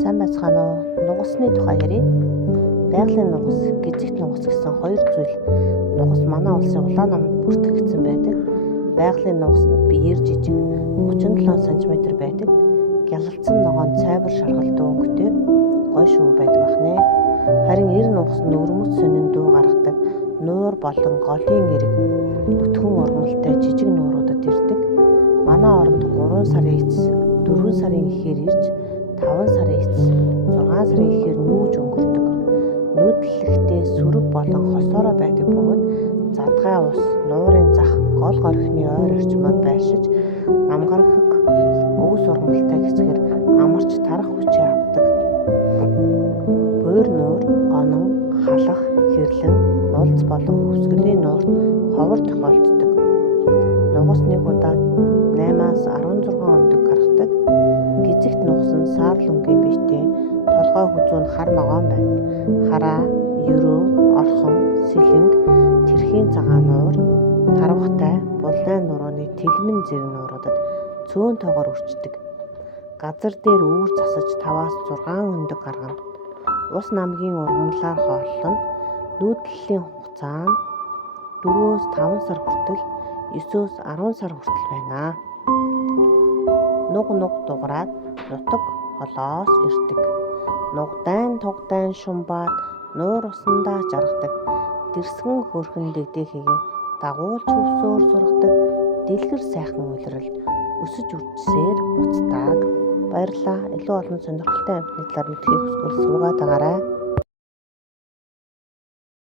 Сайн байцгаана уу? Нугасны тухай ярив. Байгалийн нугас, гизэгт нугас гэсэн хоёр зүйл нугас манай улсын улаан номонд бүртгэгдсэн байдаг. Байгалийн нугас нь биеэр жижиг 37 см байдаг. Гялалцсан ногоон цайвар шаргалт өнгөтэй гой шүү байдаг бахнэ. Харин эр нугас нь өрмөц сонин дуу гаргадаг нуур болон голын эрэг өтгөн ургамалтай жижиг нууруудад ирдэг. Манай оронд 3 сарын эцэс 4 сарын ихээр ирж 5 сарын эцэс 6 сарын ихээр нүүж өнгөрдөг. Нүүдлэхдээ сүрэг болон хосоороо байдаг бөгөөд задгай ус, нуурын зах, гол горхины ойр орчмоор байршиж намгархаг өвс ургамалтай хэсгээр амарч тарах хүчээ авдаг. Буур нуур, онон, халах, хэрлэн, улц болон хөвсгөлийн нуурт ховор тохиолддог. Нугас нэг удаа 8-аас 16 өндөг гаргадаг. Гизэгт нугас нь саарлунгийн биетэй толгой хүзүүнд хар ногоон байна. Хараа, ерөө, орхон, сэлэнг, тэрхийн цагаан нуур, тарвахтай, булайн нурууны тэлмэн зэрэг нууруудад цөөн тоогоор үрчдэг. Газар дээр үүр засаж 5-аас 6 өндөг гаргана. Ус намгийн ургамлаар хооллон нүүдлэлийн хугацаа нь 4-өөс 5 сар хүртэл 9-өөс 10 сар хүртэл байна. Нуг дугараад нутаг холоос ирдэг. Нугдайн тугдайн шумбаад нуур усандаа жаргадаг. Дэрсгэн хөрхөн дэгдээхийгээ дагуулж хөвсөөр сургадаг. Дэлгэр сайхан улиралд өсөж үржсээр буцдаг. Баярлалаа. Илүү олон сонирхолтой амьтны талаар мэдхийг хүсвэл суугаад байгаарай.